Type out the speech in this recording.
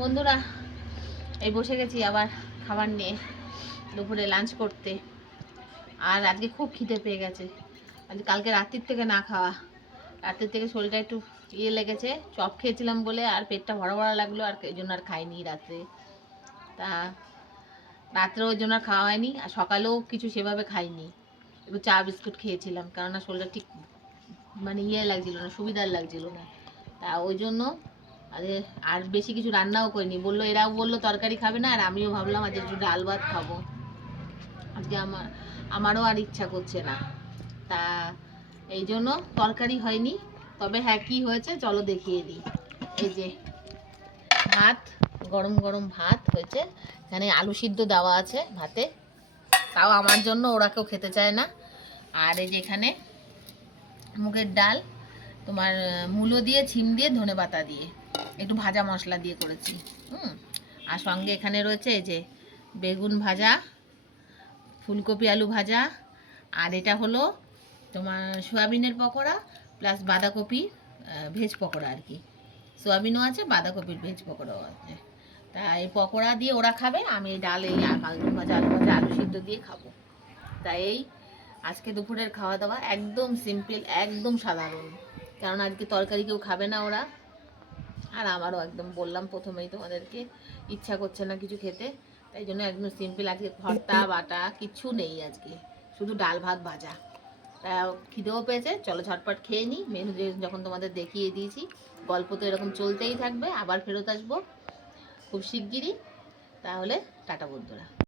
বন্ধুরা, এই বসে গেছি আবার খাবার নিয়ে দুপুরে লাঞ্চ করতে। আর আজকে খুব খিদে পেয়ে গেছে। আজকে কালকে রাত্রির থেকে না খাওয়া, রাত্রির থেকে শরীরটা একটু লেগেছে। চপ খেয়েছিলাম বলে আর পেটটা ভরা ভরা লাগলো, আর এই জন্য আর খাইনি রাত্রে। তা রাত্রে ওই জন্য আর খাওয়া হয়নি, আর সকালেও কিছু সেভাবে খাইনি। একটু চা বিস্কুট খেয়েছিলাম, কেননা শরীরটা ঠিক মানে লাগছিল না, সুবিধার লাগছিল না। তা ওই জন্য আর বেশি কিছু রান্নাও করিনি। এরাও বললো তরকারি খাবে না, আর আমিও ভাবলাম আজ একটু ডাল ভাত খাবো। আজকে আমারও আর ইচ্ছা করছে না। তা এই জন্য তরকারি হয়নি। তবে হ্যাঁ, কি হয়েছে চলো দেখিয়ে দিই। এই যে ভাত, গরম গরম ভাত হয়েছে। এখানে আলু সিদ্ধ দেওয়া আছে ভাতে, তাও আমার জন্য, ওরা কেউ খেতে চায় না। আর এই যে এখানে মুগের ডাল, তোমার মূলো দিয়ে, ছিম দিয়ে, ধনে পাতা দিয়ে, একটু ভাজা মশলা দিয়ে করেছি। আর সঙ্গে এখানে রয়েছে এই যে বেগুন ভাজা, ফুলকপি আলু ভাজা, আর এটা হলো তোমার সোয়াবিনের পকোড়া প্লাস বাঁধাকপি ভেজ পকোড়া আর কি। সোয়াবিনও আছে, বাঁধাকপির ভেজ পকোড়াও আছে। তা এই পকোড়া দিয়ে ওরা খাবে, আমি এই ডাল, এই বেগুন ভাজা, আলু ভাজা, আলু সিদ্ধ দিয়ে খাবো। তাই এই আজকে দুপুরের খাওয়া দাওয়া একদম সিম্পল, একদম সাধারণ। কারণ আজকে তরকারি কেউ খাবে না ওরা, আর আমারও একদম বললাম প্রথমেই তোমাদেরকে, ইচ্ছা করছে না কিছু খেতে। তাই জন্য একদম সিম্পল, আজকে ভর্তা বাটা কিছু নেই, আজকে শুধু ডাল ভাত ভাজা। তা খিদেও পেয়েছে, চলো ঝটপট খেয়ে নিই। মেনু যখন তোমাদের দেখিয়ে দিয়েছি, গল্প তো এরকম চলতেই থাকবে, আবার ফেরত আসবো খুব শিগগিরই। তাহলে টাটা বন্ধুরা।